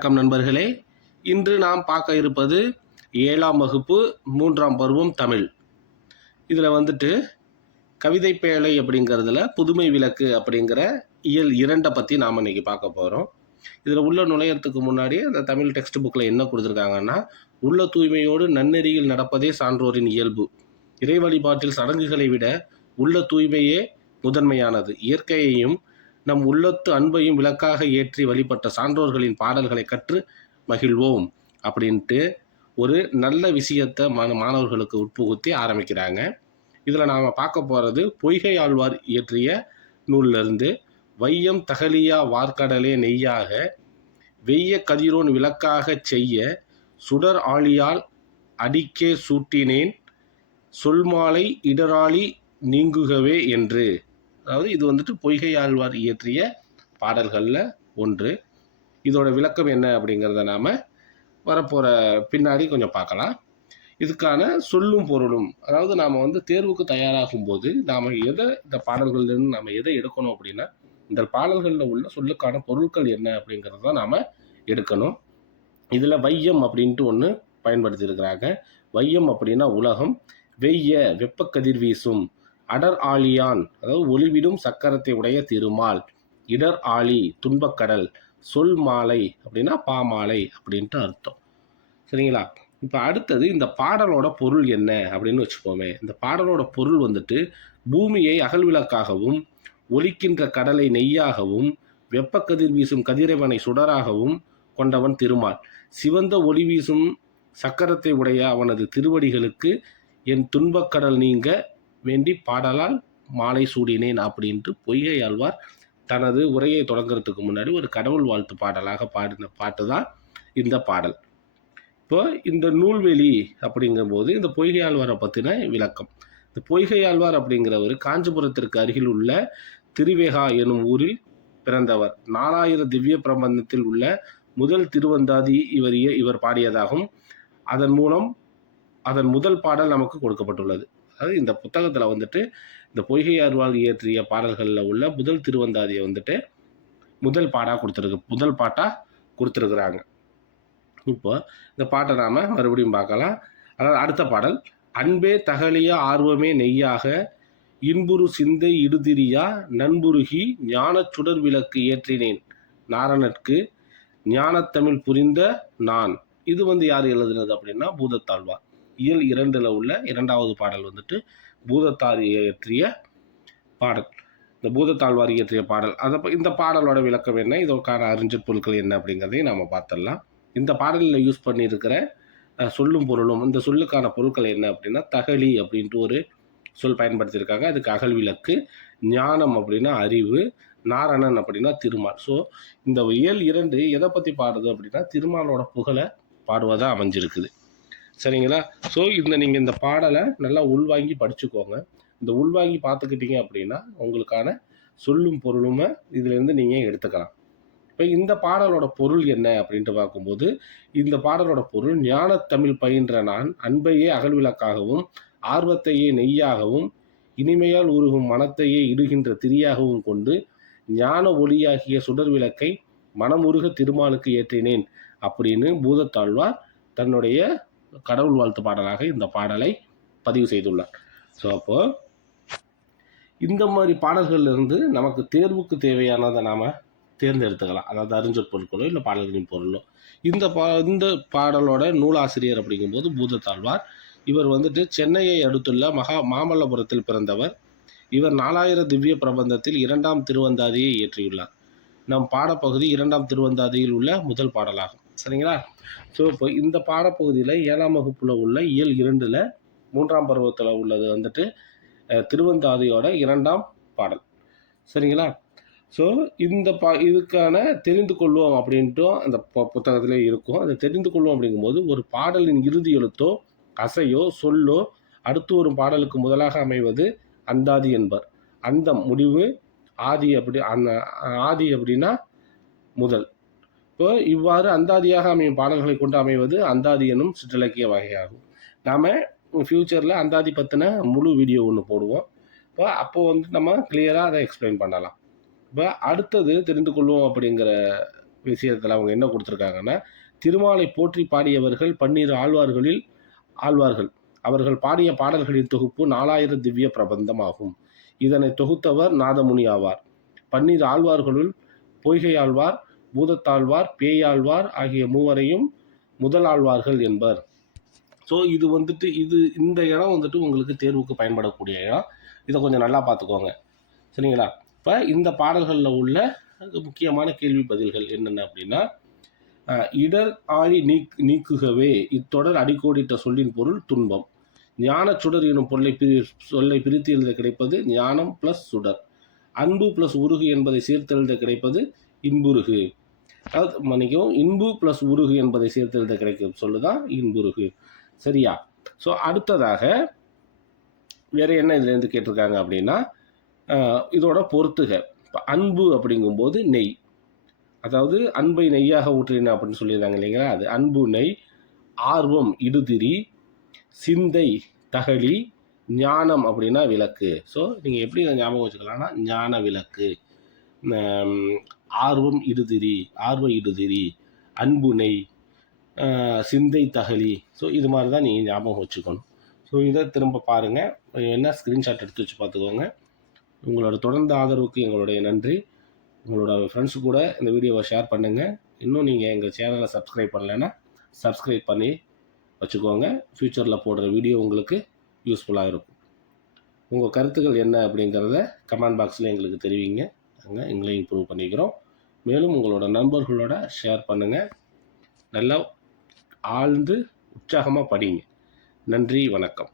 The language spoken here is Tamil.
வணக்கம் நண்பர்களே. இன்று நாம் பார்க்க இருப்பது ஏழாம் வகுப்பு மூன்றாம் பருவம் தமிழ். இதில் வந்துட்டு கவிதை பேழை அப்படிங்கிறதுல புதுமை விளக்கு அப்படிங்கிற இயல் இரண்டை பற்றி நாம் இன்னைக்கு பார்க்க போகிறோம் இதில் உள்ள நுழையறதுக்கு முன்னாடி அந்த தமிழ் டெக்ஸ்ட் புக்கில் என்ன கொடுத்துருக்காங்கன்னா உள்ள தூய்மையோடு நன்னெறியில் நடப்பதே சான்றோரின் இயல்பு. இறை வழிபாட்டில் சடங்குகளை விட உள்ள தூய்மையே முதன்மையானது. இயற்கையையும் நம் உள்ளத்து அன்பையும் விளக்காக ஏற்றி வழிபட்ட சான்றோர்களின் பாடல்களை கற்று மகிழ்வோம் அப்படின்ட்டு ஒரு நல்ல விஷயத்தை மா மாணவர்களுக்கு உட்புகுத்தி ஆரம்பிக்கிறாங்க. இதில் நாம் பார்க்க போகிறது பொய்கை ஆழ்வார் இயற்றிய நூலிலிருந்து வையம் தகலியா வார்க்கடலே நெய்யாக வெய்ய கதிரோன் விளக்காகச் செய்ய சுடர் ஆழியால் அடிக்கே சூட்டினேன் சொல்மாலை இடராளி நீங்குகவே என்று. அதாவது இது வந்துட்டு பொய்கை ஆழ்வார் இயற்றிய பாடல்களில் ஒன்று. இதோட விளக்கம் என்ன அப்படிங்கிறத நாம் வரப்போகிற பின்னாடி கொஞ்சம் பார்க்கலாம். இதுக்கான சொல்லும் பொருளும் அதாவது நாம் வந்து தேர்வுக்கு தயாராகும் போது நாம் எதை இந்த பாடல்கள்லேருந்து நாம் எதை எடுக்கணும் அப்படின்னா இந்த பாடல்களில் உள்ள சொல்லுக்கான பொருட்கள் என்ன அப்படிங்கிறத தான் நாம் எடுக்கணும். இதில் வையம் அப்படின்ட்டு ஒன்று பயன்படுத்தியிருக்கிறாங்க. வையம் அப்படின்னா உலகம் வெய்ய வெப்பக்கதிர் வீசும். அடர் ஆழியான் அதாவது ஒளிவிடும் சக்கரத்தை உடைய திருமால் இடர் ஆழி துன்பக்கடல் சொல் மாலை அப்படின்னா பாமாலை அப்படின்ட்டு அர்த்தம். சரிங்களா? இப்போ அடுத்தது இந்த பாடலோட பொருள் என்ன அப்படின்னு வச்சுப்போமே இந்த பாடலோட பொருள் வந்துட்டு பூமியை அகல்விளக்காகவும் ஒலிக்கின்ற கடலை நெய்யாகவும் வெப்ப கதிர் வீசும் கதிரவனை சுடராகவும் கொண்டவன் திருமால். சிவந்த ஒளி வீசும் சக்கரத்தை உடைய அவனது திருவடிகளுக்கு என் துன்பக்கடல் நீங்க வேண்டி பாடலால் மாலை சூடினேன் அப்படின்ட்டு பொய்கை ஆழ்வார் தனது உரையை தொடங்குறதுக்கு முன்னாடி ஒரு கடவுள் வாழ்த்து பாடலாக பாடின பாட்டு தான் இந்த பாடல். இப்போ இந்த நூல்வெளி அப்படிங்கும்போது இந்த பொய்கை ஆழ்வாரை பற்றின விளக்கம். இந்த பொய்கை ஆழ்வார் அப்படிங்கிறவர் காஞ்சிபுரத்திற்கு அருகில் உள்ள திருவேகா எனும் ஊரில் பிறந்தவர். நாலாயிரம் திவ்ய பிரபந்தத்தில் உள்ள முதல் திருவந்தாதி இவர் இவர் பாடியதாகும். அதன் மூலம் அதன் முதல் பாடல் நமக்கு கொடுக்கப்பட்டுள்ளது. அதாவது இந்த புத்தகத்தில் வந்துட்டு இந்த பொய்கை ஆழ்வார் இயற்றிய பாடல்களில் உள்ள முதல் திருவந்தாதியை வந்துட்டு முதல் பாடாக கொடுத்துருக்கு முதல் பாட்டாக கொடுத்துருக்குறாங்க. இப்போ இந்த பாட்டை நாம் மறுபடியும் பார்க்கலாம். அதாவது அடுத்த பாடல் அன்பே தகலிய ஆர்வமே நெய்யாக இன்புரு சிந்தை இடுதிரியா நண்புருகி ஞானச் சுடர் விளக்கு ஏற்றினேன் நாரணற்கு ஞானத்தமிழ் புரிந்த நான். இது வந்து யார் எழுதுனது அப்படின்னா பூதத்தாழ்வார். இயல் இரண்டில் உள்ள இரண்டாவது பாடல் வந்துட்டு பூதத்தார் இயற்றிய பாடல். இந்த பூதத்தாழ்வார் இயற்றிய பாடல். அதை இந்த பாடலோட விளக்கம் என்ன? இதற்கான அறிஞர் பொருட்கள் என்ன அப்படிங்கிறதையும் நம்ம பார்த்துடலாம். இந்த பாடலில் யூஸ் பண்ணியிருக்கிற சொல்லும் பொருளும் இந்த சொல்லுக்கான பொருட்கள் என்ன அப்படின்னா தகழி அப்படின்ட்டு ஒரு சொல் பயன்படுத்தியிருக்காங்க. அதுக்கு அகல் விளக்கு ஞானம் அப்படின்னா அறிவு நாரணன் அப்படின்னா திருமால். ஸோ இந்த இயல் இரண்டு எதை பற்றி பாடுது அப்படின்னா திருமாலோட புகழை பாடுவதாக அமைஞ்சிருக்குது. சரிங்களா? ஸோ இந்த நீங்கள் இந்த பாடலை நல்லா உள்வாங்கி படிச்சுக்கோங்க. இந்த உள்வாங்கி பார்த்துக்கிட்டீங்க அப்படின்னா உங்களுக்கான சொல்லும் பொருளுமே இதுலேருந்து நீங்கள் எடுத்துக்கலாம். இப்போ இந்த பாடலோட பொருள் என்ன அப்படின்ட்டு பார்க்கும்போது இந்த பாடலோட பொருள் ஞானத்தமிழ் பயின்ற நான் அன்பையே அகல்விளக்காகவும் ஆர்வத்தையே நெய்யாகவும் இனிமையால் உருகும் மனத்தையே இடுகின்ற திரியாகவும் கொண்டு ஞான ஒளியாகிய சுடர் விளக்கை மனமுருக திருமாலுக்கு ஏற்றினேன் அப்படின்னு பூதத்தாழ்வார் தன்னுடைய கடவுள் வாழ்த்து பாடலாக இந்த பாடலை பதிவு செய்துள்ளார். ஸோ அப்போ இந்த மாதிரி பாடல்கள்லேருந்து நமக்கு தேர்வுக்கு தேவையானதை நாம் தேர்ந்தெடுத்துக்கலாம். அதாவது அறிஞர் பொருட்களோ இல்லை பாடல்களின் பொருளோ. இந்த பா இந்த பாடலோட நூலாசிரியர் அப்படிங்கும்போது பூதத்தாழ்வார் இவர் வந்துட்டு சென்னையை அடுத்துள்ள மகா மாமல்லபுரத்தில் பிறந்தவர். இவர் நாலாயிரம் திவ்ய பிரபந்தத்தில் இரண்டாம் திருவந்தாதியை இயற்றியுள்ளார். நம் பாடப்பகுதி இரண்டாம் திருவந்தாதியில் உள்ள முதல் பாடலாகும். சரிங்களா? ஸோ இப்போ இந்த பாடப்பகுதியில் ஏழாம் வகுப்பில் உள்ள இயல் இரண்டில் மூன்றாம் பருவத்தில் உள்ளது வந்துட்டு திருவந்தாதியோட இரண்டாம் பாடல். சரிங்களா? ஸோ இந்த பா இதுக்கான தெரிந்து கொள்வோம் அப்படின்ட்டும் அந்த புத்தகத்திலே இருக்கும். அதை தெரிந்து கொள்வோம் அப்படிங்கும்போது ஒரு பாடலின் இறுதி எழுத்தோ அசையோ சொல்லோ அடுத்து வரும் பாடலுக்கு முதலாக அமைவது அந்தாதி என்பர். அந்தம் முடிவு ஆதி அப்படி அந்த ஆதி அப்படின்னா முதல். இப்போ இவ்வாறு அந்தாதியாக அமையும் பாடல்களை கொண்டு அமைவது அந்தாதி எனும் சிற்றிலக்கிய வகையாகும். நாம் ஃப்யூச்சரில் அந்தாதி பற்றின முழு வீடியோ ஒன்று போடுவோம். இப்போ அப்போ வந்து நம்ம கிளியராக அதை எக்ஸ்பிளைன் பண்ணலாம். இப்போ அடுத்தது தெரிந்து கொள்வோம் அப்படிங்கிற விஷயத்தில் அவங்க என்ன கொடுத்துருக்காங்கன்னா திருமாலை போற்றி பாடியவர்கள் பன்னிரு ஆழ்வார்களில் ஆழ்வார்கள். அவர்கள் பாடிய பாடல்களின் தொகுப்பு நாலாயிரம் திவ்ய பிரபந்தம் ஆகும் இதனை தொகுத்தவர் நாதமுனி ஆவார் பன்னிரு ஆழ்வார்களுள் பொய்கை ஆழ்வார் பூதத்தாழ்வார் பேயாழ்வார் ஆகிய மூவரையும் முதலாழ்வார்கள் என்பர். ஸோ இது வந்துட்டு இது இந்த இடம் வந்துட்டு உங்களுக்கு தேர்வுக்கு பயன்படக்கூடிய இடம். இதை கொஞ்சம் நல்லா பார்த்துக்கோங்க. சரிங்களா? இப்போ இந்த பாடல்களில் உள்ள முக்கியமான கேள்வி பதில்கள் என்னென்ன அப்படின்னா இடர் ஆழி நீக் நீக்குகவே இத்தொடர் அடிக்கோடிட்ட சொல்லின் பொருள் துன்பம். ஞானச் சுடர் எனும் பொருளை பிரி சொல்லை பிரித்து எழுத கிடைப்பது ஞானம் ப்ளஸ் சுடர். அன்பு ப்ளஸ் உருகு என்பதை சீர்த்தெழுத கிடைப்பது இன்புருகு. அது மன்னிக்கவும் இன்பு ப்ளஸ் உருகு என்பதை சேர்த்தெழுத கிடைக்கும். சொல்லுதான் இன்புருகு. சரியா? ஸோ அடுத்ததாக வேறு என்ன இதுலேருந்து கேட்டிருக்காங்க அப்படின்னா இதோட பொறுத்துக. இப்போ அன்பு அப்படிங்கும்போது நெய். அதாவது அன்பை நெய்யாக ஊற்றின அப்படின்னு சொல்லியிருந்தாங்க இல்லைங்களா? அது அன்பு நெய் ஆர்வம் இடுதிரி சிந்தை தகழி ஞானம் அப்படின்னா விளக்கு. ஸோ நீங்கள் எப்படி ஞாபகம் வச்சுக்கலாம்னா ஞான விளக்கு. ஆர்வம் இடுதிரி ஆர்வ இடுதிரி அன்புனை சிந்தை தகழி ஸோ இது மாதிரி தான் நீங்கள் ஞாபகம் வச்சுக்கணும். ஸோ இதை திரும்ப பாருங்கள் என்ன ஸ்க்ரீன்ஷாட் எடுத்து வச்சு பார்த்துக்கோங்க. உங்களோட தொடர்ந்த ஆதரவுக்கு எங்களுடைய நன்றி. உங்களோட ஃப்ரெண்ட்ஸு கூட இந்த வீடியோவை ஷேர் பண்ணுங்கள் இன்னும் நீங்கள் எங்கள் சேனலை சப்ஸ்கிரைப் பண்ணலைன்னா சப்ஸ்கிரைப் பண்ணி வச்சுக்கோங்க. ஃப்யூச்சரில் போடுற வீடியோ உங்களுக்கு யூஸ்ஃபுல்லாக இருக்கும். உங்கள் கருத்துக்கள் என்ன அப்படிங்கிறத கமெண்ட் பாக்ஸில் எங்களுக்கு தெரிவிங்க. நாங்கள் எங்களையும் இம்ப்ரூவ் பண்ணிக்கிறோம். மேலும் உங்களோட நண்பர்களோட ஷேர் பண்ணுங்கள் நல்லா ஆழ்ந்து உற்சாகமாக படிங்க. நன்றி வணக்கம்.